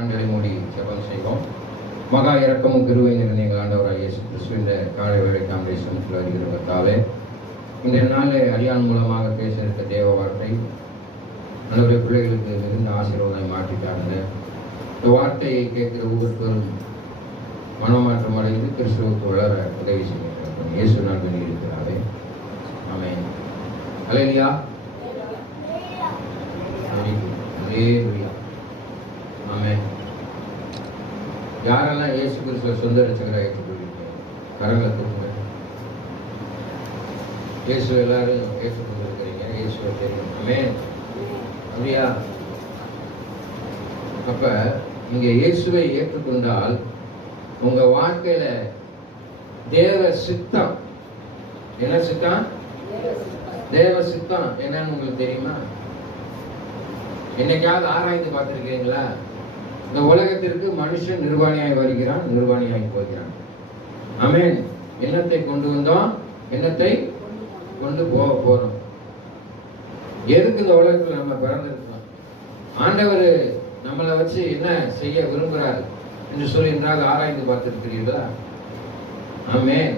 கண்களை மூடி ஜெபம் செய்வோம். மகா இரக்கமும் கிருபை நிறைந்த எங்கள் ஆண்டவராகிய இயேசு கிறிஸ்து இந்த காலை வேளை காண்பை சமத்தில் வருகிறவர்களாலே இன்றைய நாளில் அடியான் மூலமாக பேச இருக்க தேவ வார்த்தை நல்ல பிள்ளைகளுக்கு மிகுந்த ஆசீர்வாதம் மாற்றிட்டாங்க. இந்த வார்த்தையை கேட்கிற ஒவ்வொருத்தரும் மனமாற்றம் அடைந்து கிறிஸ்துவுக்கு வளர உதவி செய்கிறார்கள். இயேசு நாள் இருக்கிறாரே. ஆமென். அல்லேலூயா. அல்லேலூயா. ஆமென். யாரெல்லாம் இயேசு கிறிஸ்துவ சொந்த ரட்சகராக ஏற்றுக்கொள்வீங்க? கரங்களை தூக்குங்க. இயேசு எல்லாரும் ஏற்றுக்கொண்டிருக்கிறீங்க. இயேசுவை தெரியும். ஆமென். அப்படியா? அப்ப நீங்க இயேசுவை ஏற்றுக்கொண்டால் உங்க வாழ்க்கையில தேவ சித்தம் என்ன சித்தம்? தேவ சித்தம் என்னன்னு உங்களுக்கு தெரியுமா? என்னைக்காவது ஆராய்ந்து பார்த்திருக்கீங்களா? இந்த உலகத்திற்கு மனுஷன் நிர்வாணியாய் வருகிறான், நிர்வாணியாய் போகிறான். ஆமென். எண்ணத்தை கொண்டு வந்தோம், எண்ணத்தை கொண்டு போக போறோம். எதுக்கு இந்த உலகத்தில் நம்ம பிறந்திருக்கோம்? ஆண்டவர் நம்மளை வச்சு என்ன செய்ய விரும்புகிறார் என்று சொல்லி என்றால் ஆராய்ந்து பார்த்திருக்கிறீர்களா? ஆமென்.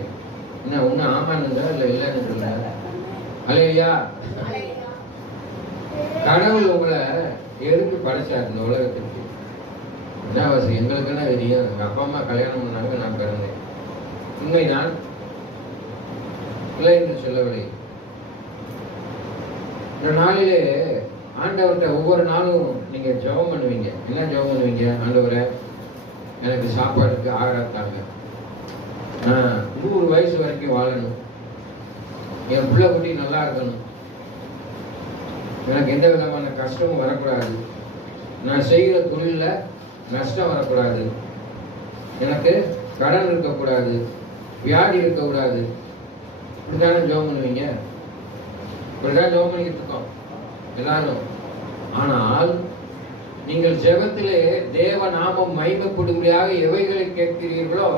என்ன ஒண்ணு ஆமானுங்க இல்ல இல்லைன்னு சொல்ல. அல்லேலூயா. கடவுள் உங்களை எதுக்கு படைச்சார் இந்த உலகத்திற்கு? என்ன அவசியம்? எங்களுக்கு என்ன தெரியும்? எங்க அப்பா அம்மா கல்யாணம் பண்ணாங்க, நான் பிறந்தேன். உண்மைதான், இல்லை என்று சொல்லவில்லை. இந்த நாளிலே ஆண்டவர்கிட்ட ஒவ்வொரு நாளும் நீங்க ஜெபம் பண்ணுவீங்க. என்ன ஜெபம் பண்ணுவீங்க? ஆண்டவரை, எனக்கு சாப்பாடுக்கு ஆகாத்தாங்க, நான் 100 வயசு வரைக்கும் வாழணும், என் பிள்ளை குட்டி நல்லா இருக்கணும், எனக்கு எந்த விதமான கஷ்டமும் வரக்கூடாது, நான் செய்கிற தொழில நஷ்டம் வரக்கூடாது, எனக்கு கடன் இருக்கக்கூடாது, வியாதி இருக்கக்கூடாது. இப்படிதானே ஜெபம் பண்ணுவீங்க? இப்படிதான் ஜெபம் பண்ணிக்கிட்டு இருக்கோம் எல்லாரும். ஆனால் நீங்கள் ஜெபத்திலே தேவ நாமம் மகிமைப்படும்படியாக எவைகளை கேட்கிறீர்களோ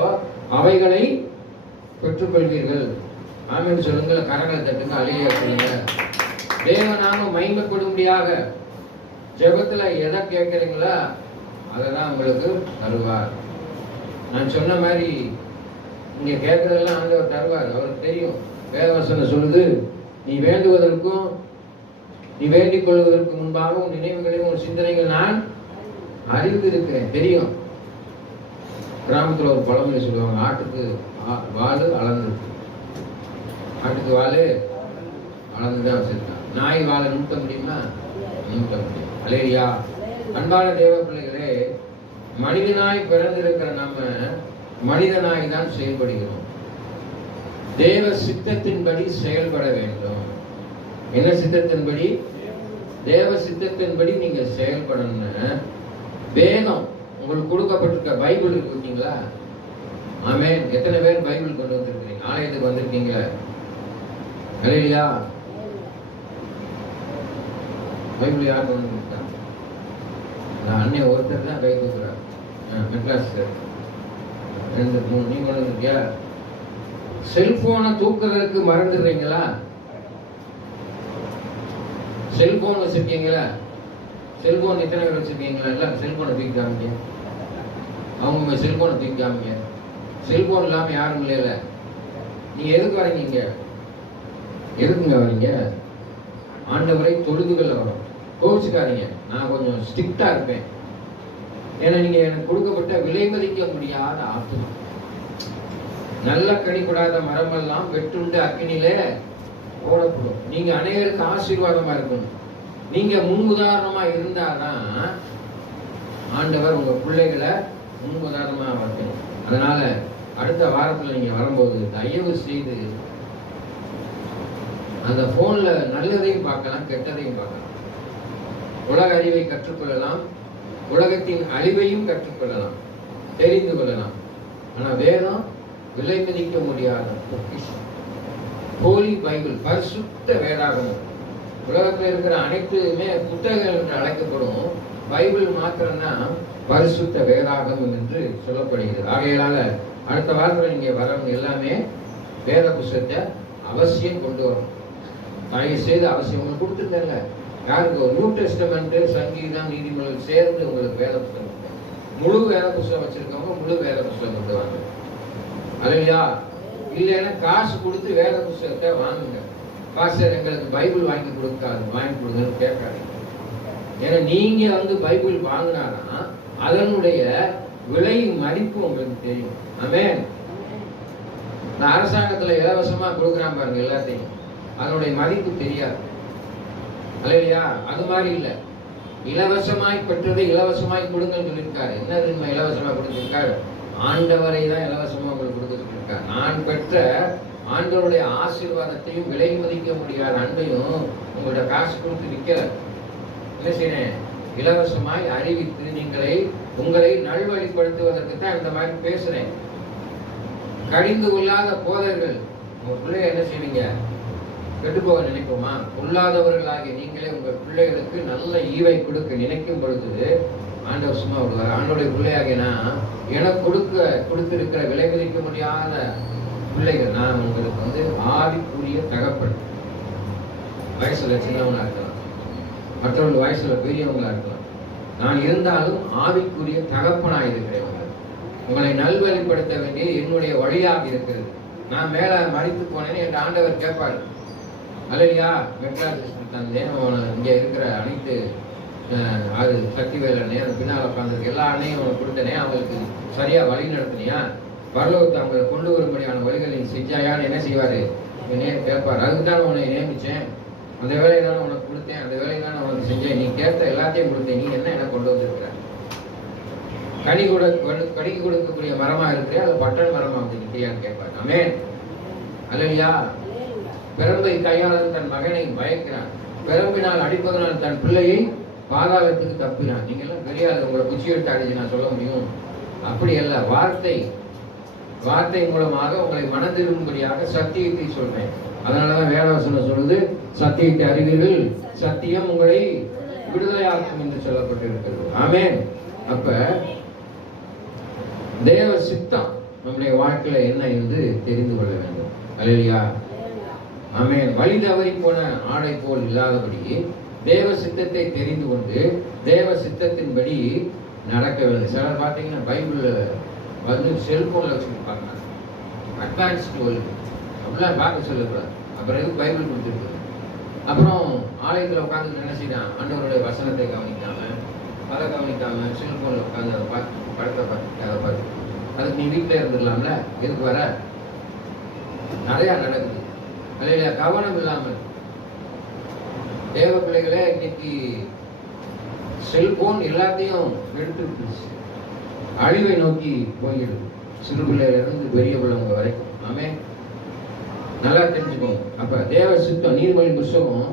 அவைகளை பெற்றுக்கொள்வீர்கள். ஆமென் சொல்லுங்கள். கரங்களை தட்டுங்க. அல்லேலூயா சொல்லுங்க. தேவ நாமம் மகிமைப்படும்படியாக ஜெபத்துல எதை கேட்கிறீங்களா அதெல்லாம் உங்களுக்கு தருவார். நான் சொன்ன மாதிரி நீங்க கேட்கறதெல்லாம் ஆண்டவர் தருவார். அவருக்கு தெரியும். வேதவசனம் சொல்லுது, நீ வேண்டுவதற்கும் நீ வேண்டிக் கொள்வதற்கு முன்பாக உன் நினைவுகளையும் உன் சிந்தனைகள் நான் அறிந்திருக்கிறேன். தெரியும். கிராமத்துல ஒரு பழமொழி சொல்லுவாங்க, ஆட்டுக்கு வாழு அளந்துருக்கு. ஆட்டுக்கு வாழு அளந்துதான் வச்சிருக்கான். நாய் வாழை நிறுத்த முடியுமா? நிறுத்த முடியும். அல்லேலூயா. அன்பான தேவ பிள்ளைகளே, மனிதனாய் பிறந்திருக்கிற நம்ம மனிதனாய் தான் செயல்படுகிறோம். தேவ சித்தத்தின்படி செயல்பட வேண்டும். என்ன சித்தத்தின்படி? தேவ சித்தத்தின்படி நீங்க செயல்படணும்னு வேதம் உங்களுக்கு கொடுக்கப்பட்டிருக்க பைபிள் இருக்கீங்களா? ஆமென். எத்தனை பேர் பைபிள் கொண்டு வந்திருக்கீங்க? ஆலயத்துக்கு வந்திருக்கீங்களா? அல்லேலூயா. பைபிள் யார் கொண்டு வந்திருக்காங்க? அண்ணன் ஒருத்தர் தான் கை தூக்குறார். மெட்ராஸ் 2 3 நீங்க கொண்டு வந்திருக்கியா? செல்போனை தூக்குறதுக்கு மறந்துடுறீங்களா? செல்போன் வச்சிருக்கீங்களா? செல்போன் எத்தனை பேர் வச்சிருக்கீங்களா? எல்லாம் செல்போனை தூக்கி காமிங்க. அவங்க செல்போனை தூக்கி காமிங்க. செல்போன் இல்லாம யாரும் இல்லையில. நீங்க எதுக்கு வரீங்க? எதுக்குங்க வரீங்க? ஆண்டவரை தொழுதுகள்ல வரும். கோவிச்சுக்காதீங்க. நான் கொஞ்சம் ஸ்ட்ரிக்டா இருப்பேன். ஏன்னா நீங்க எனக்கு கொடுக்கப்பட்ட விலை மதிக்க முடியாத ஆத்துமா. நல்ல கனிப்படாத மரமெல்லாம் வெட்டுண்டு அக்கினிலே ஓடப்படும். நீங்க அனைவருக்கு ஆசீர்வாதமா இருக்கணும். நீங்க முன்னுதாரணமா இருந்தாதான் ஆண்டவர் உங்க பிள்ளைகளை முன்னுதாரணமா வைக்கணும். அதனால அடுத்த வாரத்துல நீங்க வரும்போது தயவு செய்து அந்த போன்ல நல்லதையும் பார்க்கலாம், கெட்டதையும் பார்க்கலாம். உலக அறிவை கற்றுக்கொள்ளலாம், உலகத்தின் அழிவையும் கற்றுக்கொள்ளலாம், தெரிந்து கொள்ளலாம். ஆனா வேதம் விலை மதிக்க முடியாத பொக்கிஷம். ஹோலி பைபிள், பரிசுத்த வேதாகமம். உலகத்தில் இருக்கிற அனைத்துமே புத்தகங்கள் என்று அழைக்கப்படும். பைபிள் மாத்திரம்தான் பரிசுத்த வேதாகமம் என்று சொல்லப்படுகிறது. ஆகையால அடுத்த வாரத்தில் நீங்க வரவங்க எல்லாமே வேத புத்தகத்தை அவசியம் கொண்டு வரணும். தயவு செய்து அவசியம் உங்களுக்கு கொடுத்துருந்தாங்க. யாருக்கு? நியூ டெஸ்டமெண்ட், சங்கீதம், நீதிமொழிகள் சேர்ந்து உங்களுக்கு வேத புத்தகம் முழு வேத புஸ்தகம் வச்சிருக்கவங்க முழு வேத புஸ்தகம் கொண்டு வாங்க. அல்லையா? இல்லைன்னா காசு கொடுத்து வேத புஸ்தகத்தை வாங்குங்க. பாஸ்டர் எங்களுக்கு பைபிள் வாங்கி கொடுங்கன்னு கேட்காதீங்க. ஏன்னா நீங்க வந்து பைபிள் வாங்கினாதான் அதனுடைய விலை மதிப்பு உங்களுக்கு தெரியும். ஆமென். இந்த அரசாங்கத்துல இலவசமா கொடுக்குறான் பாருங்க எல்லாத்தையும், அதனுடைய மதிப்பு தெரியாது. அல்லையா? அது மாதிரி இல்ல, இலவசமாய் பெற்றதை இலவசமாய் கொடுங்கன்னு சொல்லியிருக்காரு. என்ன இலவசமா கொடுத்திருக்காரு? ஆண்டவரை தான் இலவசமா உங்களுக்கு கொடுத்துருக்காரு. நான் பெற்ற ஆண்டவருடைய ஆசீர்வாதத்தையும் விலை மதிக்க முடியாத அன்பையும் உங்களோட காசு கொடுத்து விற்கல. என்ன செய்யறேன்? இலவசமாய் அறிவித்து உங்களை நல்வழிப்படுத்துவதற்கு தான் இந்த மாதிரி பேசுறேன். கடிந்து கொள்ளாத போதர்கள் உங்க பிள்ளைய என்ன செய்வீங்க? கெட்டு போக நினைப்போமா? கொள்ளாதவர்களாகிய நீங்களே உங்கள் பிள்ளைகளுக்கு நல்ல ஈவை கொடுக்க நினைக்கும் பொழுது ஆண்டவர் சும்மா விடுவார். ஆண்டோடைய பிள்ளையாகினா எனக்கு கொடுத்திருக்கிற விலை மதிக்க முடியாத பிள்ளைகள். நான் உங்களுக்கு வந்து ஆவிக்குரிய தகப்பன். வயசுல சின்னவங்களா இருக்கலாம், மற்றவர்கள் வயசுல பெரியவங்களா இருக்கலாம். நான் இருந்தாலும் ஆவிக்குரிய தகப்பனா இருக்கிறேன். உங்களை நல்வழிப்படுத்த வேண்டிய என்னுடைய வழியாக இருக்கிறது. நான் மேல மறித்து போனேன்னு என் ஆண்டவர் கேட்பாரு. அல்லையா? இங்க இருக்கிற அனைத்து அது சக்திவேல் அண்ணே, அது பின்னால் உட்காந்துருக்கு எல்லா அண்ணையும் அவனை கொடுத்தனே, அவங்களுக்கு சரியா வழி நடத்தினியா? பரலோகத்தை அவங்களை கொண்டு வரும்படியான வழிகளை செஞ்சாயான்னு என்ன செய்வாரு? கேட்பாரு. அதுக்கு தான் உன்னை நியமிச்சேன், அந்த வேலையை தானே உனக்கு கொடுத்தேன், அந்த வேலையை தானே உனக்கு செஞ்சேன், நீ கேட்ட எல்லாத்தையும் கொடுத்தேன், நீ என்ன கொண்டு வந்திருக்கிற? கடிக்கு கொடுக்கக்கூடிய மரமா இருக்கிற அது பட்டன் மரமா வந்து நிற்கிறியான்னு கேட்பாரு. ஆமென். அல்லையா? பெரும்பை கையாளன் தன் மகனை பயக்கிறான், பெரும்பினால் அடிப்பதனால் தன் பிள்ளையை பாதாளத்துக்கு தப்பினான். நீங்க எல்லாம் தெரியாது, உங்களை குச்சி எடுத்து அடிச்சு நான் சொல்ல முடியும். அப்படி அல்ல, வார்த்தை மூலமாக உங்களை மனதிரும்படியாக சத்தியத்தை சொல்றேன். அதனாலதான் வேதவசனம் சொல்லுது, சத்தியத்தை அறிவீர்கள், சத்தியம் உங்களை விடுதலையாக்கும் என்று சொல்லப்பட்டிருக்கிறது. ஆமென். அப்ப தேவ சித்தம் நம்முடைய வாழ்க்கையில என்ன என்று தெரிந்து கொள்ள வேண்டும். அல்லேலூயா. ஆமென். வழி தவறி போன ஆடை போல் இல்லாதபடி தேவ சித்தத்தை தெரிந்து கொண்டு தேவ சித்தத்தின்படி நடக்க வேண்டும். சிலர் பார்த்தீங்கன்னா பைபிள் வந்து செல்போன்ல வச்சுருப்பாங்க, அட்வான்ஸ்டு வேர்ல்டு அப்படிலாம் பார்க்க சொல்லக்கூடாது. அப்புறம் எதுக்கு பைபிள் கொடுத்துருக்கு? அப்புறம் ஆலயத்தில் உட்காந்து என்ன செய்யலாம்? ஆண்டவருடைய வசனத்தை கவனிக்காம, அதை கவனிக்காம செல்போன்ல உட்காந்து அதை பார்த்து படத்தை பார்த்து அதுக்கு நீ வீட்டில் இருந்துடலாம்ல, எதுக்கு வர? நிறையா நடக்குது. அல்லையா? கவனம் இல்லாமல் தேவ பிள்ளைகளே இன்னைக்கு செல்போன் எல்லாத்தையும் எடுத்து அழிவை நோக்கி போயிடுது, சிறு பிள்ளையில இருந்து பெரிய பிள்ளைங்க வரைக்கும். ஆமென். நல்லா தெரிஞ்சுக்கோங்க. அப்ப தேவ சித்தம் நீர்மொழி புஸ்தகம்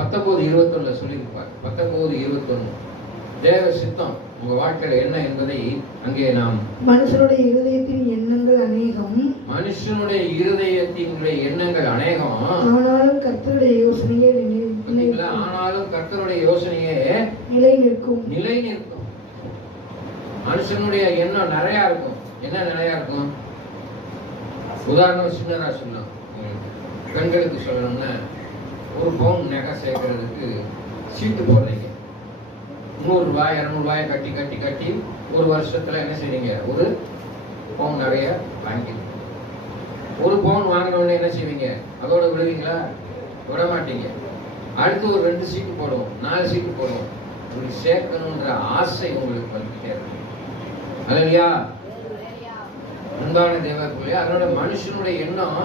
19:21 சொல்லியிருப்பார். 19:21 தேவ சித்தம் உங்க வாழ்க்கையில என்ன என்பதை அங்கே நாம் மனுஷனுடைய இருதயத்தின் எண்ணங்கள் அநேகம், ஆனாலும் கர்த்தருடைய யோசனையே நிலை நிற்கும். மனுஷனுடைய எண்ணம் நிறைய இருக்கும். என்ன நிறைய இருக்கும்? உதாரணம் சின்னதா சொல்லலாம், பெண்களுக்கு சொல்லணும்னா, ஒரு பவுன் நகை சேர்க்கறதுக்கு சீட்டு போடுறீங்க. 100 ரூபாய் 200 ரூபாயை கட்டி கட்டி கட்டி ஒரு வருஷத்துல என்ன செய்வீங்க? ஒரு பவுன் நிறைய வாங்கி, ஒரு பவுன் வாங்கினோடனே என்ன செய்வீங்க? அதோட விடுவீங்களா? விட மாட்டீங்க. அடுத்து ஒரு 2 சீட்டு போடுவோம், 4 சீட்டு போடுவோம். இப்படி சேர்க்கணுன்ற ஆசை உங்களுக்கு வந்துட்டே இருக்கு. அல்லையா? அன்பான தேவர்களே, அதனோட மனுஷனுடைய எண்ணம்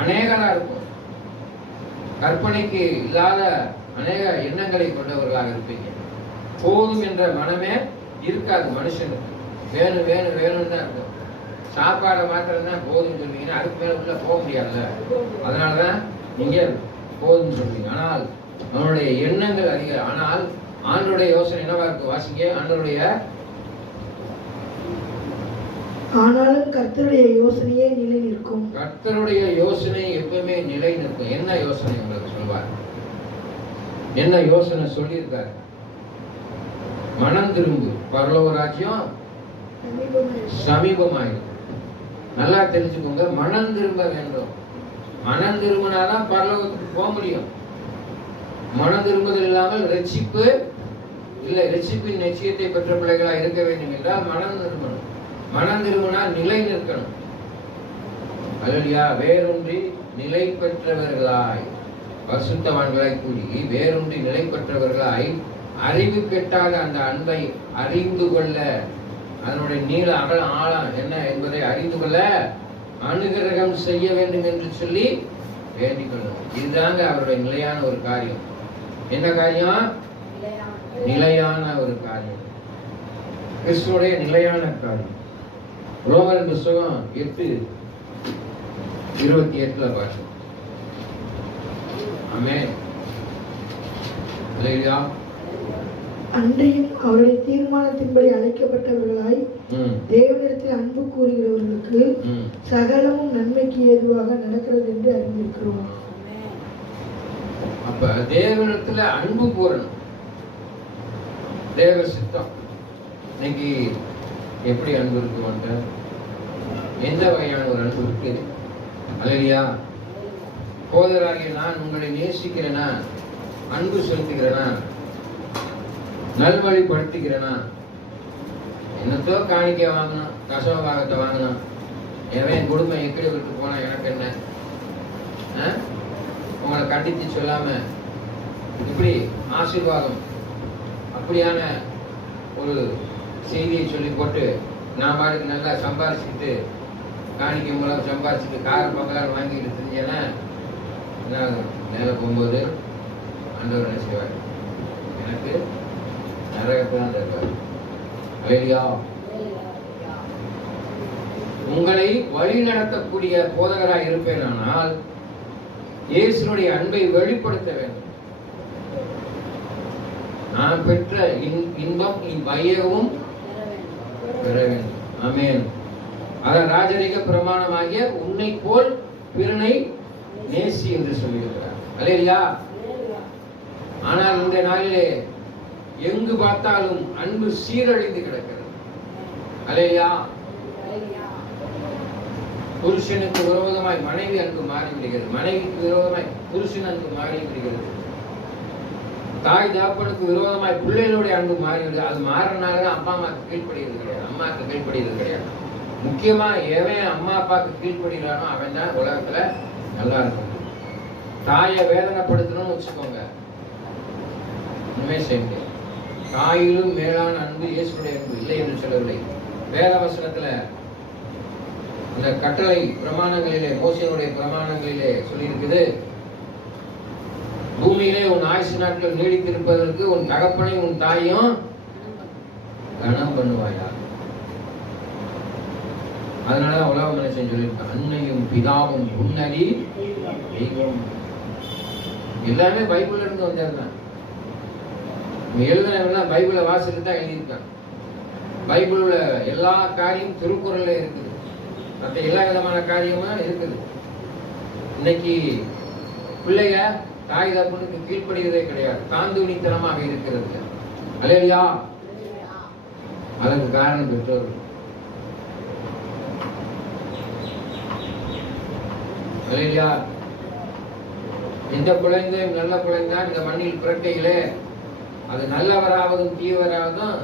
அநேகரா இருக்கும். கற்பனைக்கு இல்லாத அநேக எண்ணங்களை கொண்டவர்களாக இருப்பீங்க. போதும் என்ற மனமே இருக்காது மனுஷனுக்கு. வேணும் வேணும் வேணும்னு தான் இருக்கும். சாப்பாடை மாத்திரம் தான் போதும் சொல்வீங்கன்னா அதுக்கு மேல உள்ள போக முடியாதுல்ல. அதனாலதான் நீங்க போதும் சொல்வீங்க. ஆனால் அவனுடைய எண்ணங்கள் அதிகம். ஆனால் ஆண்டோடைய யோசனை என்னவா இருக்கு? வாசிங்க. ஆனாலும் கர்த்தருடைய யோசனையே நிலை நிற்கும். கர்த்தருடைய யோசனை எப்பவுமே நிலை நிற்கும். என்ன யோசனை உங்களுக்கு சொல்வார்? என்ன யோசனை சொல்லியிருக்காரு? மனம் திரும்பு, பரலோக ராஜ்யம் சமீபமாயிடும். நல்லா தெரிஞ்சுக்கோங்க, மனம் திரும்ப வேண்டும். மனம் திரும்பினாதான் பரலோகத்துக்கு போக முடியும். மனம் திரும்புதல் இல்லாமல் ரட்சிப்பு இல்லை ரட்சிப்பின் நிச்சயத்தை பெற்ற பிள்ளைகளாக இருக்க வேண்டும் என்றால் மனம் திரும்பணும். மனம் திரும்பினால் நிலை நிற்கணும். அல்லேலூயா. வேரூன்றி நிலை பெற்றவர்களாய், பரிசுத்தவான்களாய் கூடி வேரூன்றி நிலை பெற்றவர்களாய், அறிவு கெட்டாத அந்த அன்பை அறிந்து கொள்ள, அதனுடைய நீள அகல ஆழம் என்ன என்பதை அறிந்து கொள்ள அனுகிரகம் செய்ய வேண்டும் என்று சொல்லி வேண்டிக் கொள்ளணும். இதுதாங்க அவருடைய நிலையான ஒரு காரியம். என்ன காரியம்? நிலையான ஒரு காரியம், கிறிஸ்துவுடைய நிலையான காரியம். ரோமர் புத்தகம் 8:28 பார்ப்போம். ஆமென். அல்லேலூயா. அன்றையும் அவருடைய தீர்மானத்தின்படி அழைக்கப்பட்டவர்களாய் தேவனிடத்தில் அன்பு கூறுகிறவர்களுக்கு சகலமும் நன்மைக்கு ஏதுவாக நடக்கிறது என்று அறிந்திருக்கிறோம். அப்ப தேவனிடத்துல அன்பு கூறணும். தேவ சித்தம். இன்னைக்கு எப்படி அன்பு இருக்கு? எந்த வகையான ஒரு அன்பு இருக்கு? அல்லேலூயா. சகோதரராகிய நான் உங்களை நேசிக்கிறேனா, அன்பு செலுத்துகிறேனா, நல்வழிப்படுத்துகிறேனா? என்னத்தோ காணிக்க வாங்கணும், கசவ பாகத்தை வாங்கணும், என் குடும்பம் எப்படி விட்டு போனா எனக்கு என்ன? உங்களை கண்டித்து சொல்லாம இப்படி ஆசீர்வாதம் அப்படியான ஒரு செய்தியை சொல்லி போட்டு நான் பாட்டுக்கு நல்லா சம்பாரிச்சுக்கிட்டு காணிக்க மூலம் சம்பாரிச்சுட்டு கார் பங்களால் வாங்கிட்டு தெரிஞ்சேன்னா மேலே போகும்போது ஆண்டவர் என்ன செய்வார்? எனக்கு நரகத்தை தான் தருவார். அல்லேலூயா. உங்களை வழி நடத்தக்கூடிய போதகராய் இருப்பேனானால் இயேசுனுடைய அன்பை வெளிப்படுத்த வேண்டும். நான் பெற்ற இன்பம் வையகமும் பெற வேண்டும். ஆமென். அதான் ராஜரிக பிரமாணமாகிய உன்னை போல் பிறனை நேசி என்று சொல்லியிருக்கிறார். அல்லேலூயா. ஆனால் இந்த நாளிலே எங்கு பார்த்தாலும் அன்பு சீரழிந்து கிடக்கிறது. அல்லேலூயா. புருஷனுக்கு விரோதமாய் மனைவி அன்பு மாறிவிடுகிறது, மனைவிக்கு விரோதமாய் புருஷன் அன்பு மாறிவிடுகிறது, தாய் தகப்பனுக்கு விரோதமாய் பிள்ளைகளுடைய அன்பு மாறிவிடுது. அது மாறினால்தான் அப்பா அம்மாவுக்கு கீழ்ப்படுகிறது கிடையாது, அம்மாவுக்கு கீழ்ப்படுகிறது கிடையாது. முக்கியமா எவன் அம்மா அப்பாவுக்கு கீழ்ப்படுகிறானோ அவன் தான் உலகத்துல நல்லா இருக்கும். தாயை வேதனைப்படுத்தணும்னு வச்சுக்கோங்க, உண்மை சேர்ந்து தாயிலும் மேலான அன்பு இயேசுடைய அன்பு இல்லை என்று சொல்லவில்லை. வேத வசனத்துல இந்த கட்டளை பிரமாணங்களிலே, மோசேயுடைய பிரமாணங்களிலே சொல்லியிருக்குது, பூமியிலே உன் ஆயுசு நாட்கள் நீடித்திருப்பதற்கு உன் தகப்பனையும் உன் தாயும் கனம் பண்ணுவாயா. அதனால உலக மனுஷன் சொல்லியிருக்கான், அன்னையும் பிதாவும் முன்னடி தெய்வம். எல்லாமே பைபிள்ல இருந்து வந்ததுதான். எழுதினவெல்லாம் பைபிளை வாசிட்டு தான் எழுதியிருக்கான். பைபிள்ல எல்லா காரியம் திருக்குறள்ல இருக்குது, மற்ற எல்லா விதமான காரியமும் இருக்குது. இன்னைக்கு பிள்ளைங்க தாய் தகப்பனுக்கு கீழ்ப்படுகிறதே கிடையாது, தாந்துணித்தனமாக இருக்கிறது. அல்லேலூயா. அதற்கு காரணம் பெற்றோர்கள். அல்லேலூயா. எந்த குழந்தையும் நல்ல குழந்தான் இந்த மண்ணில் பிறக்கையிலே அது நல்லவராவதும் தீவராவதும்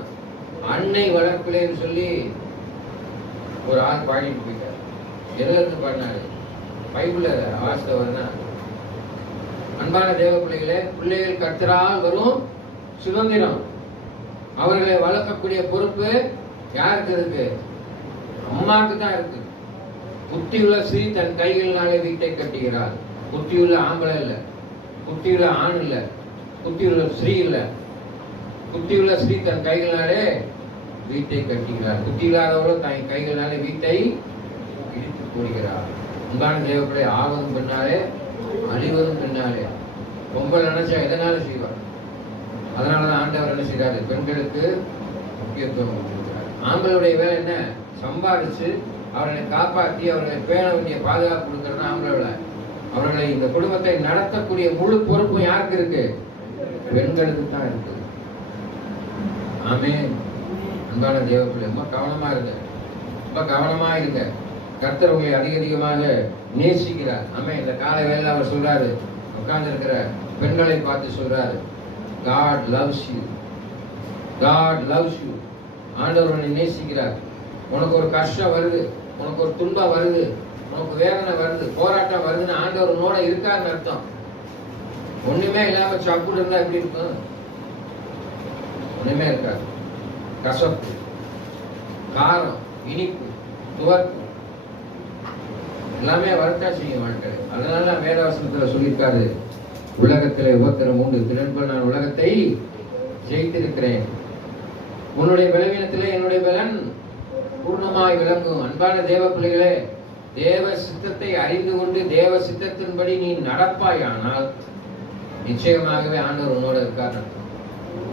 அன்னை வளர்ப்பிலேன்னு சொல்லி ஒரு ஆள் பாடிட்டு போயிட்டார். எதுல இருந்து பாடினாரு? பைபிள்ல வாசித்தவர்னா. அன்பான தேவ பிள்ளைகளே, பிள்ளைகள் கர்த்தரால் வரும் சுதந்திரம். அவர்களை வளர்க்கக்கூடிய பொறுப்பு யாருக்கு இருக்கு? அம்மாவுக்கு தான் இருக்கு. புத்தியுள்ள ஸ்ரீ தன் கைகளினாலே வீட்டை கட்டுகிறார். புத்தியுள்ள ஆம்பளை இல்ல, புத்தியுள்ள ஆண் இல்ல, புத்தியுள்ள ஸ்ரீ இல்ல. புத்தியுள்ள ஸ்ரீ தன் கைகளினாலே வீட்டை கட்டுகிறார். புத்தி இல்லாதவர்களும் தன் கைகளினாலே வீட்டை இடித்து போடுகிறார். அன்பான தேவப்பிள்ளை, ஆவதும் பின்னாலே அழிவதும் பின்னாலே. பொங்கல் நினைச்சா எதனால செய்வார். அதனாலதான் ஆண்டவர் என்ன செய்யறாரு? பெண்களுக்கு முக்கியத்துவம் கொடுக்கிறார். ஆண்களுடைய வேலை என்ன? சம்பாதிச்சு அவர்களை காப்பாற்றி அவர்களை பேண வேண்டிய பாதுகாப்பு கொடுக்கறது ஆம்பளை வேலை. அவர்களை இந்த குடும்பத்தை நடத்தக்கூடிய முழு பொறுப்பும் யாருக்கு இருக்கு? பெண்களுக்கு தான் இருக்கு. ஆமென். அன்பான தேவப்பிள்ளை, ரொம்ப கவனமா இருங்க, ரொம்ப கவனமா இருங்க. கர்த்தர் உங்களை அதிகமாக நேசிக்கிறார். ஆமென். இந்த காலை வேலை அவர் சொல்றாரு, உட்கார்ந்து இருக்கிற பெண்களை பார்த்து சொல்றாரு, God loves you. God loves you. ஆண்டவர் உன்னை நேசிக்கிறார். உனக்கு ஒரு கஷ்டம் வருது, உனக்கு ஒரு துன்பம் வருது, உனக்கு வேதனை வருது, போராட்டம் வருதுன்னு ஆண்டவர் உன்னோட இருக்காருன்னு அர்த்தம். ஒண்ணுமே இல்லாம சாப்பிட்டு இருந்தா எப்படி இருக்கும்? ஒண்ணுமே இருக்காது. கசப்பு, காரம், இனிப்பு, துவர்ப்பு எல்லாமே வரட்டா செய்யும் வாழ்க்கை. அதனால வேதவசனத்துல சொல்லியிருக்காரு, உலகத்திலே உபத்திரம் உண்டு, திறன்போல் நான் உலகத்தை ஜெயித்திருக்கிறேன். உன்னுடைய பலவீனத்திலே என்னுடைய பலன் பூர்ணமாய் விளங்கும். அன்பான தேவ பிள்ளைகளே, தேவ சித்தத்தை அறிந்து கொண்டு தேவ சித்தத்தின்படி நீ நடப்பாயானால் நிச்சயமாகவே ஆண்டவர் உன்னோட இருக்கார்.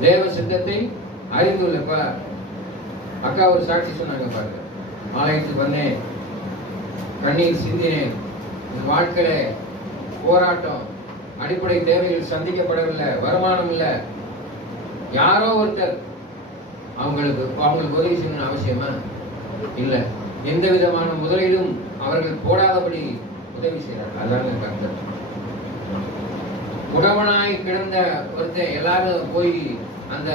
தேவ சித்தத்தை அறிந்துள்ளப்பா. அக்கா ஒரு சாட்சி சொன்னாங்க பாருங்க. ஆலயத்துக்கு வந்தேன், கண்ணீர் சிந்தினேன், என் வாழ்க்கையில போராட்டம், அடிப்படை தேவைகள் சந்திக்கப்படவில்லை, வருமானம் இல்லை. யாரோ ஒருத்தர் அவங்களுக்கு உதவி செய்யணும்னு அவசியமா இல்லை. எந்த விதமான முதலீடும் அவர்கள் போடாதபடி உதவி செய்யறாங்க. அதாங்க கருத்து. உடவனாய் கிடந்த ஒருத்தன் எல்லாரும் போய் அந்த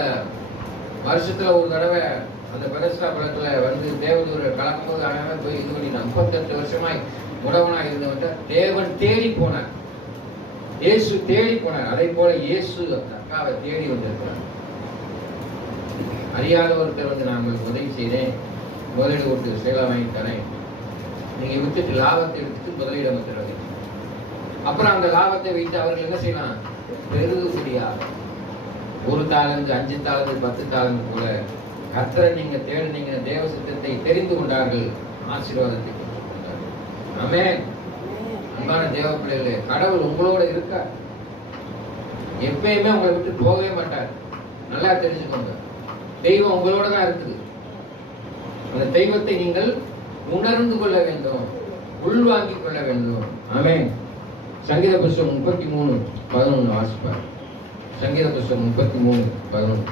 வருஷத்துல ஒரு தடவை அந்த பெரஸ்தா பழத்துல வந்து தேவதூரை கலக்கும் போது அழகாக போய் இது பண்ணி 58 வருஷமாய் உடவனாய் இருந்தவன் தேவன் தேடி போனார், இயேசு தேடி போனார். அதே போல இயேசு அந்த அக்காவை தேடி வந்திருக்கிறார். அறியாத ஒருத்தர் வந்து நான் உங்களுக்கு உதவி செய்தேன், முதலீடு கொடுத்து சேலை வாங்கி தரேன், நீங்க வித்துட்டு லாபத்தை எடுத்துட்டு முதலீடு அமைக்கிறது. அப்புறம் அந்த லாபத்தை வைத்து அவர்கள் என்ன செய்யலாம்? பெருகுபடியாக 1 தாலந்து 5 தாலந்து 10 தாலந்து போல கர்த்தரை நீங்க தேடினீங்க, தேவ சித்தத்தை தெரிந்து கொண்டார்கள், ஆசீர்வாதத்தை கொண்டார்கள். ஆமென். அன்பான தேவ பிள்ளைகளே, கடவுள் உங்களோட இருக்கார். எப்பயுமே உங்களை விட்டு போகவே மாட்டார். நல்லா தெரிஞ்சுக்கோங்க, தெய்வம் உங்களோட தான் இருக்குது. அந்த தெய்வத்தை நீங்கள் உணர்ந்து கொள்ள வேண்டும், உள்வாங்கிக் கொள்ள வேண்டும். ஆமென். சங்கீத புஸ்தகம் 33:11 வாசிப்பார். சங்கீத புஸ்தகம் 33:11.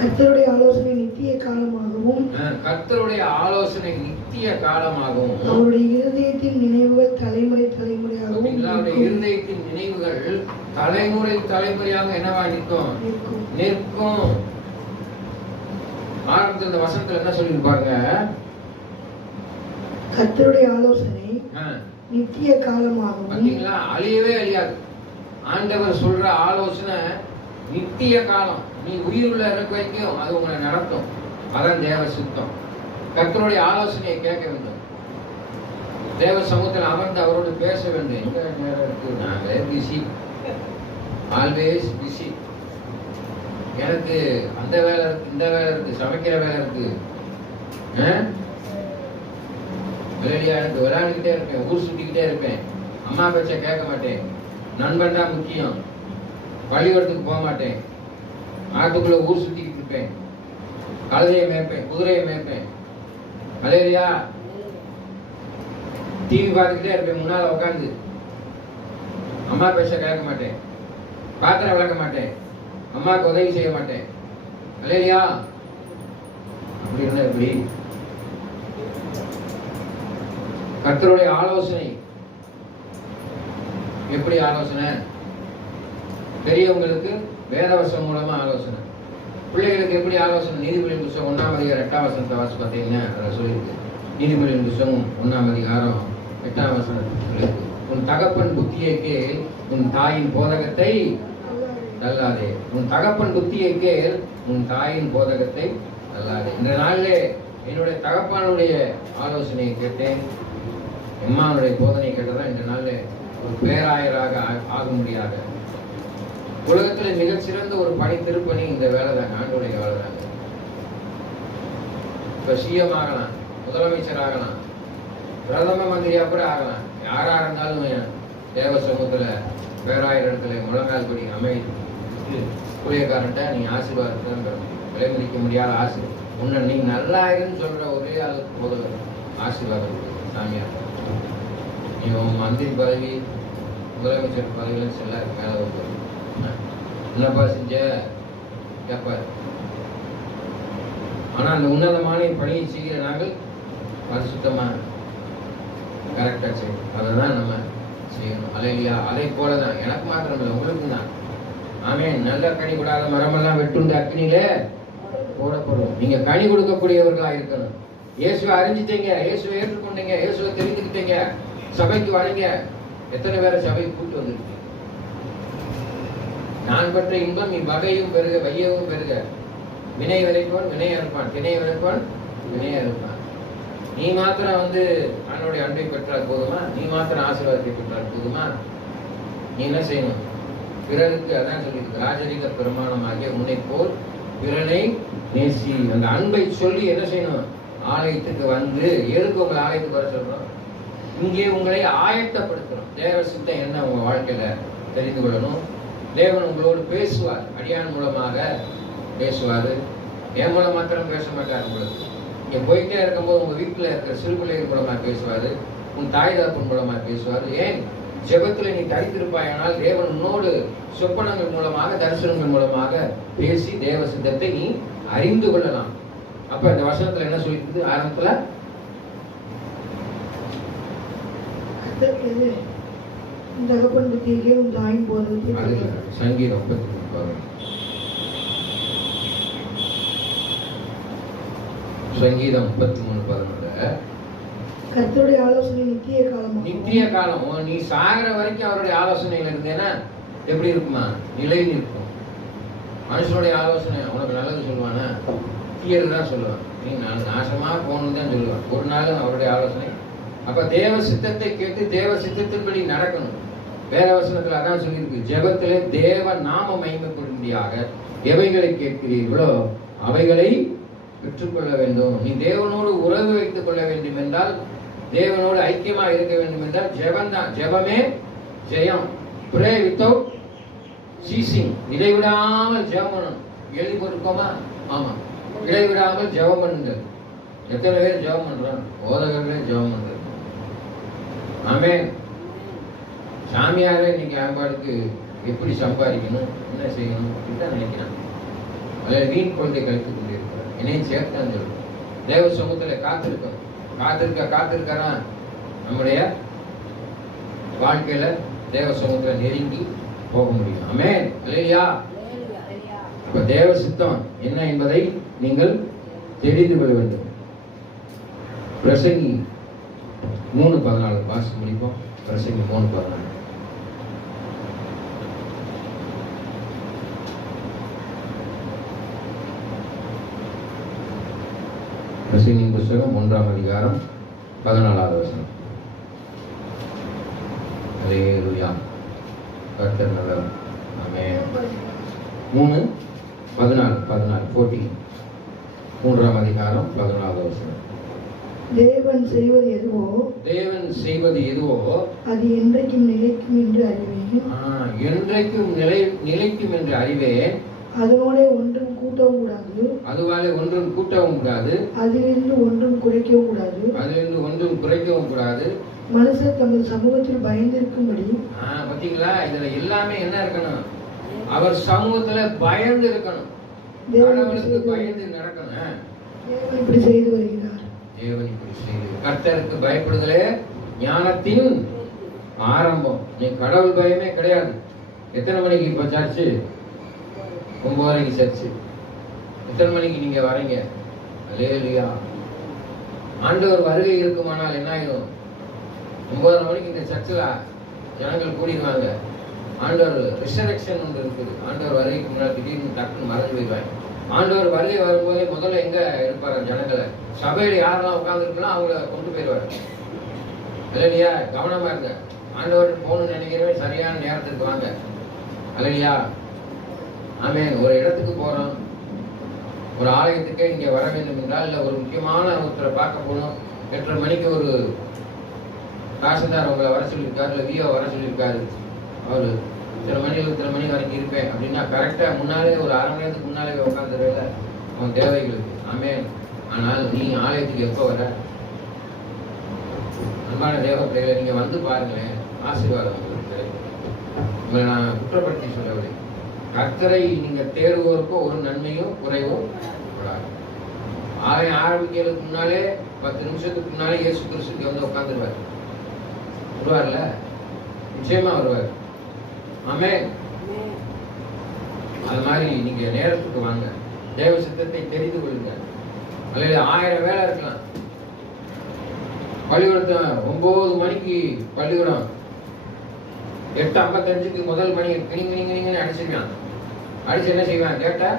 கர்த்தருடைய ஆலோசனை நித்திய காலமாகவும், கர்த்தருடைய ஆலோசனை நித்திய காலமாகவும், அவருடைய இருதயத்தின் நினைவுகள் தலைமுறை தலைமுறையாகவும், அவருடைய இருதயத்தின் நினைவுகள் தலைமுறை தலைமுறையாக என்னவா நிற்கும்? நிற்கும். ஆரம்பத்தில் இந்த வசனத்துல என்ன சொல்லியிருப்பாங்க? கர்த்தருடைய ஆலோசனை நித்திய காலமாகவும். பாத்தீங்களா? அழியவே அழியாது. ஆண்டவர் சொல்ற ஆலோசனை நித்திய காலம். நீ உயிருள்ள இருக்க வரைக்கும் அது உங்களை நடத்தும். அதான் தேவ சித்தம். கர்த்தருடைய ஆலோசனையை கேட்க வேண்டும், தேவ சமூகத்தில் அமர்ந்து அவரோடு பேச வேண்டும். எங்க நேரம் இருக்கு? நாங்களே பிஸி, ஆல்வேஸ் பிஸி. எனக்கு அந்த வேலை இருக்கு, இந்த வேலை இருக்கு, சமைக்கிற வேலை இருக்கு, வெளியா இருக்கு, விளையாண்டுக்கிட்டே இருப்பேன், ஊர் சுத்திக்கிட்டே இருப்பேன், அம்மா பேச்ச கேட்க மாட்டேன், நண்பன் தான் முக்கியம், பள்ளிக்கூடத்துக்கு போக மாட்டேன், ஆட்டுக்குள்ள ஊர் சுத்திக்கிட்டு இருப்பேன், கழுதையை மேய்ப்பேன், குதிரையை மேய்ப்பேன், அலையா டிவி பார்த்துக்கிட்டே இருப்பேன் முன்னால உட்காந்து, அம்மா பேச்ச கேட்க மாட்டேன், பாத்திரம் விளக்க மாட்டேன், அம்மாவுக்கு உதவி செய்ய மாட்டேன், அலையா அப்படி இருந்தா எப்படி? கர்த்தருடைய ஆலோசனை எப்படி ஆலோசனை? பெரியவங்களுக்கு வேதவசம் மூலமா ஆலோசனை, பிள்ளைகளுக்கு எப்படி ஆலோசனை? நீதிமொழியின் புத்தகம் 1-8 வாசி பார்த்தீங்கன்னா அதை சொல்லியிருக்கு. நீதிமொழியின் புத்தகம் 1-8 சொல்லியிருக்கு. உன் தகப்பன் புத்தியை கேள், உன் தாயின் போதகத்தை தள்ளாதே. உன் தகப்பன் புத்தியை கேள், உன் தாயின் போதகத்தை தள்ளாதே. இந்த நாளிலே என்னுடைய தகப்பனுடைய ஆலோசனையை கேட்டேன், எம்மானுடைய போதனை கேட்டதான் இந்த நாள்ல ஒரு பேராயராக ஆக முடியாத உலகத்துல மிகச்சிறந்த ஒரு பணி திருப்பணி இந்த வேலை தாங்க, ஆண்டுடைய வேலை தாங்க. இப்ப சிஎம் ஆகலாம், முதலமைச்சர் ஆகலாம், பிரதம மந்திரியா கூட ஆகலாம். யாரா இருந்தாலும் தேவ சமூகத்துல பேராயர் இடத்துல முழங்கால் படி அமைதி கூலியக்காரன்ட்ட நீ ஆசீர்வாதத்தை விலைமதிக்க முடியாத ஆசீர்வாதம். உன்னை நீ நல்லா இருன்னு சொல்ற ஒரே ஆளுக்கு போதும் ஆசீர்வாதம் சாமியார். நீ உன் மந்திரி பதவி, முதலமைச்சர் பதவியில செல்ல மேல வருது. என்னப்பா செஞ்ச கேட்பாரு. ஆனா அந்த உன்னதமான பணியை செய்கிற நாங்கள் பரிசுத்தமா கரெக்டா செய்யும். அதைதான் நம்ம செய்யணும். அல்லேலூயா. அதை போலதான் எனக்கு மாத்திரம் இல்லை, உங்களுக்கு தான். ஆமென். நல்ல கனி கூடாத மரமெல்லாம் வெட்டுண்ட அக்னியிலே போடப்படும். நீங்க கனி கொடுக்கக்கூடியவர்களா இருக்கணும். இயேசுவை அறிஞ்சிட்டீங்க, இயேசுவை ஏற்றுக்கொண்டீங்க, இயேசுவை தெரிந்துக்கிட்டீங்க, சபைக்கு வரீங்க. எத்தனை பேரை சபைக்கு கூட்டு வந்திருக்கீங்க? நான் பெற்ற இன்பம் இவ்வகையும் பெருக வையவும் பெருக. வினை விதைப்பவன் வினை அறுப்பான், திணை விதைப்பவன் வினை அறுப்பான். நீ மாத்திரம் அவனுடைய அன்பை பெற்றால் போதுமா? நீ மாத்திரம் ஆசீர்வாதத்தை பெற்றால் போதுமா? நீ என்ன செய்யணும்? பிறருக்கு, அதான் சொல்லியிருக்கு, ராஜரிக பிரமாணமாகிய உன்னை போல் பிறனை நேசி. அந்த அன்பை சொல்லி என்ன செய்யணும்? ஆலயத்துக்கு வந்து, எதுக்கு உங்களை ஆலயத்துக்கு வர சொல்றோம்? இங்கே உங்களை ஆயத்தப்படுத்துறோம். தேவ சித்தம் என்ன உங்க வாழ்க்கையில தெரிந்து கொள்ளணும். தேவன் உங்களோடு பேசுவார், அடியான் மூலமாக பேசுவாரு. என் மூலம் மாத்திரம் பேச மாட்டார். உங்களுக்கு இங்க போயிட்டே இருக்கும்போது உங்க வீட்டுல இருக்கிற சிறு பிள்ளைகள் மூலமா பேசுவாரு, உன் தாய் தகப்பன் மூலமா பேசுவாரு. ஏன்? ஜெபத்துல நீ தரித்திருப்பாயானால் தேவன் உன்னோடு சொப்பனங்கள் மூலமாக, தரிசனங்கள் மூலமாக பேசி தேவ சித்தத்தை நீ அறிந்து கொள்ளலாம். அப்ப இந்த வசனத்துல என்ன சொல்லிட்டு ஆரம்பத்துல தகப்பன் பத்திரிகை உன் தாயின் போறது சங்கீதம் 53 சங்கீதம் 53:11 கர்த்தருடைய ஆலோசனை நித்திய காலம். நித்திய காலம். நீ சாகிற வரைக்கும் அவருடைய ஆலோசனையில இருந்தேன்னா எப்படி இருக்குமா? நிலை நிற்கும். மனுஷனுடைய ஆலோசனை உனக்கு நல்லது சொல்லுவானா? தீயது தான் சொல்லுவான். நீ நாசமா போகணும்னு தான் சொல்லுவான். ஒரு நாள் அவருடைய ஆலோசனை. அப்ப தேவ சித்தத்தை கேட்டு தேவ சித்தத்தின்படி நடக்கணும். வேற வசனத்துல அதான் சொல்லியிருக்கு, ஜெபத்திலே தேவ நாம மகிமைப்படும்படியாக எவைகளை கேட்கிறீர்களோ அவைகளை பெற்றுக்கொள்ள வேண்டும். நீ தேவனோடு உறவு வைத்துக் கொள்ள வேண்டும் என்றால், தேவனோடு ஐக்கியமா இருக்க வேண்டும் என்றால் ஜெபம் தான். ஜெபமே ஜெயம். Pray without ceasing. இடைவிடாமல் ஜெபம் பண்ணணும். எழுதி போட்டுக்கோமா? ஆமா, இடைவிடாமல் ஜெபம் பண்ணுங்க. எத்தனை பேர் ஜெபம் பண்றோம்? போதகர்களே ஜெபம் பண்றது. ஆமென். சாமியாரே இன்னைக்கு ஆம்பாளுக்கு எப்படி சம்பாதிக்கணும், என்ன செய்யணும் இதுதான் நினைக்கிறான். அதில் வீண் கொள்கை கழித்துக் கொண்டிருக்கிறார். என்னையும் சேர்த்தான் சொல்லுவோம். தேவ சமூகத்தில் காத்திருக்கணும். காத்திருக்கானா நம்முடைய வாழ்க்கையில தேவ சமூகத்தில் நெருங்கி போக முடியும். ஆமென். அல்லேலூயா. அப்ப தேவ சித்தம் என்ன என்பதை நீங்கள் தெரிந்து கொள்ள வேண்டும். பிரசங்கி 3:14 வாசி முடிப்போம். பிரசங்கி 3:14. பிரசங்கியின் புத்தகம் 1ஆம் அதிகாரம் 14வது வசனம். அல்லேலூயா. கர்த்தர் நல்லவர். ஆமென். 3:14 3ஆம் அதிகாரம் 14வது வசனம். தேவன் செய்வது எதுவோ அது என்றைக்கும் நிலைக்கும் என்று அறிவேன். என்றைக்கும் நிலைக்கும் என்று அறிவேன். அதனோட ஒன்றும் கூட்டவும் கூடாது, அதுவாலே ஒன்றும் கூட்டவும் கூடாது, அதிலிருந்து ஒன்றும் குறைக்கவும் கூடாது. மனுஷர் தமது சமூகத்தில் பயந்திருக்கும்படி. பாத்தீங்களா? இதுல எல்லாமே என்ன இருக்கணும்? அவர் சமூகத்துல பயந்து இருக்கணும். கடவுளுக்கு பயந்து நடக்கணும். தேவன் இப்படி செய்து வருகிறார். கர்த்தருக்கு பயப்படுதலே ஞானத்தின் ஆரம்பம். நீ கடவுள் பயமே கிடையாது. எத்தனை மணிக்கு இப்ப சர்ச்சு? 9:30 சர்ச்சு. எத்தனை மணிக்கு நீங்க வரீங்க? அல்லேலூயா. ஆண்டவர் வருகை இருக்குமானால் என்ன ஆகும்? 9:30 மணிக்கு இந்த சர்ச்சில் ஜனங்கள் கூடிடுவாங்க. ஆண்டவர் ரிசரக்ஷன் ஒன்று இருக்குது. ஆண்டவர் வருகைக்கு முன்னாடி திடீர்னு டக்குன்னு மறந்து போயிடுவாங்க. ஆண்டவர் வருகை வரும்போதே முதல்ல எங்க இருப்பாரு? ஜனங்களை. சபையில யாரெல்லாம் உட்கார்ந்துருக்கலாம் அவங்கள கொண்டு போயிடுவாரு. இல்லையா? கவனமா இருங்க. ஆண்டவர் போகணும்னு நினைக்கிறவே சரியான நேரத்துக்கு வாங்க. இல்லையா? ஆமென். ஒரு இடத்துக்கு போறோம், ஒரு ஆலயத்துக்கே இங்க வர வேண்டும் என்றால், இல்ல ஒரு முக்கியமான ஒருத்தரை பார்க்க போகணும். 8:30 மணிக்கு ஒரு தாசில்தார் உங்களை வர சொல்லியிருக்காரு, இல்ல விஓ வர சொல்லியிருக்காரு. அவரு இத்தனை மணி வரைக்கும் இருப்பேன் அப்படின்னா கரெக்டா முன்னாலே ஒரு அரை மணி நேரத்துக்கு முன்னாலே உட்காந்துருவேல அவன் தேவைகளுக்கு. ஆமென். ஆனால் நீ ஆலயத்துக்கு எப்போ வர? அன்பான தேவ பிள்ளைகளை நீங்க வந்து பாருங்களேன், ஆசீர்வாதம் உங்களுக்கு கிடைக்கும். உங்களை நான் குற்றப்படுத்தி சொல்லவில்லை. கர்த்தரை நீங்க தேடுவோருக்கோ ஒரு நன்மையும் குறைவோ கூடாது. ஆலயம் ஆரம்பிக்கிறதுக்கு முன்னாலே 10 நிமிஷத்துக்கு முன்னாலே இயேசு கிறிஸ்து வந்து உட்காந்துருவார். வருவார்ல? நிச்சயமா வருவார். ஆமென். அது மாதிரி நீங்க நேரத்துக்கு வாங்க, தேவ சித்தத்தை தெரிந்து கொள்ளுங்க. அல்லது 1000 வேலை இருக்கலாம். பள்ளிக்கூடத்தை 9 மணிக்கு பள்ளிக்கூடம், 8:55க்கு முதல் மணி கிணிங்கன்னு அடிச்சிருக்கான். அடிச்சு என்ன செய்வான் கேட்டா,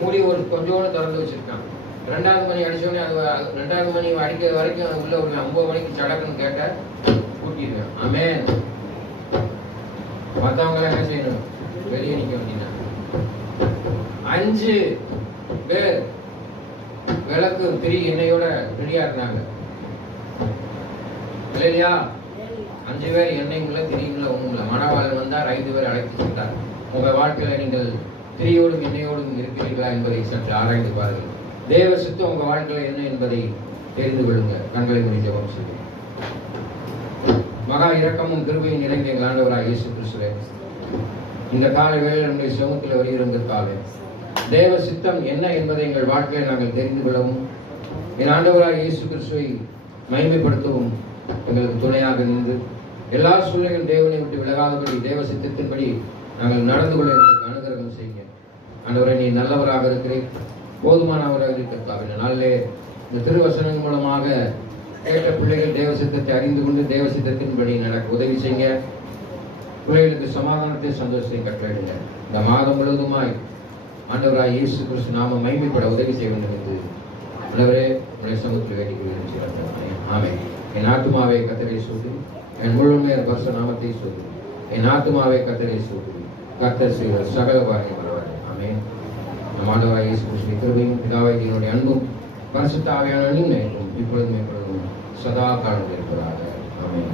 மூடி ஒரு கொஞ்சோன்னு திறந்து வச்சிருக்கான். 2வது மணி அடிச்சோடனே அது 2வது மணி அடிக்கிற வரைக்கும் உள்ள ஒரு 9 மணிக்கு சடக்குன்னு கேட்டா கூட்டிடுவேன். ஆமென். மற்றவங்களாம் என்ன செய்யணும், வெளியே நிற்க வேண்டியதான். 5 பேர் விளக்கு திரி எண்ணெயோட ரெடியா இருந்தாங்க இல்லையா? 5 பேர் எண்ணெய்க்குள்ள திரிக்குள்ள ஒண்ணுமில்ல. மணவாளன் வந்தார், 5 பேர் அழைத்து சென்றார். உங்க வாழ்க்கையில நீங்கள் திரியோடும் எண்ணெயோடும் இருக்கிறீர்களா என்பதை சற்று ஆராய்ந்து பாருங்கள். தேவ சித்தம் உங்க வாழ்க்கையில என்ன என்பதை தெரிந்து கொள்ளுங்க. கண்களை மூடி ஜெபம் செய்யுங்க. மகா இரக்கமும் கிருபையும் நிறைந்த எங்கள் ஆண்டவராக இயேசு கிறிஸ்துவே, இந்த காலை வேளையில் நம்முடைய சமூகத்தில் வருகிறதற்காக தேவ சித்தம் என்ன என்பதை எங்கள் வாழ்க்கையில் நாங்கள் தெரிந்து கொள்ளவும், என் ஆண்டவராக இயேசு கிறிஸ்துவை மகிமைப்படுத்தவும் எங்களுக்கு துணையாக நின்று எல்லா சூழ்நிலையும் தேவனை விட்டு விலகாதபடி தேவ சித்தத்தின்படி நாங்கள் நடந்து கொள்ள எங்களுக்கு அனுகிரகம் செய்யுங்க. ஆண்டவரை, நீ நல்லவராக இருக்கிறேன், போதுமானவராக இருக்கிறதுக்காக இந்த நாளிலே இந்த திருவசனங்கள் மூலமாக கேட்ட பிள்ளைகள் தேவ சித்தத்தை அறிந்து கொண்டு தேவ சித்தத்தின்படி நடக்க உதவி செய்யுங்க. பிள்ளைகளுக்கு சமாதானத்தை சந்தோஷத்தை கட்டளையிடுங்க. இந்த மாதம் முழுவதுமாய் ஆண்டவராய் இயேசு கிறிஸ்து நாம மகிமைப்பட உதவி செய்ய வேண்டும் என்று ஆண்டவரே உங்களுடைய சமூகத்தில் வேண்டிக் கொள்கிறேன். ஆமென். என் ஆத்துமாவை கர்த்தரை சோதி, என் முழுமையான பரிசுத்த நாமத்தை சோதி. என் ஆத்துமாவை கர்த்தரை சோதி, கர்த்தர் செய்த சகல காரியம் பரவாயில்லை. ஆமென். நம் ஆண்டவராய் இயேசு கிறிஸ்துவின் கிருபையும் பிதாவாகிய தேவனுடைய அன்பும் பரிசுத்த ஆவியானவரின் நேசமும் இப்பொழுதும் எப்பொழுதும் சதா காலம் இருப்பதாக. ஆமென்.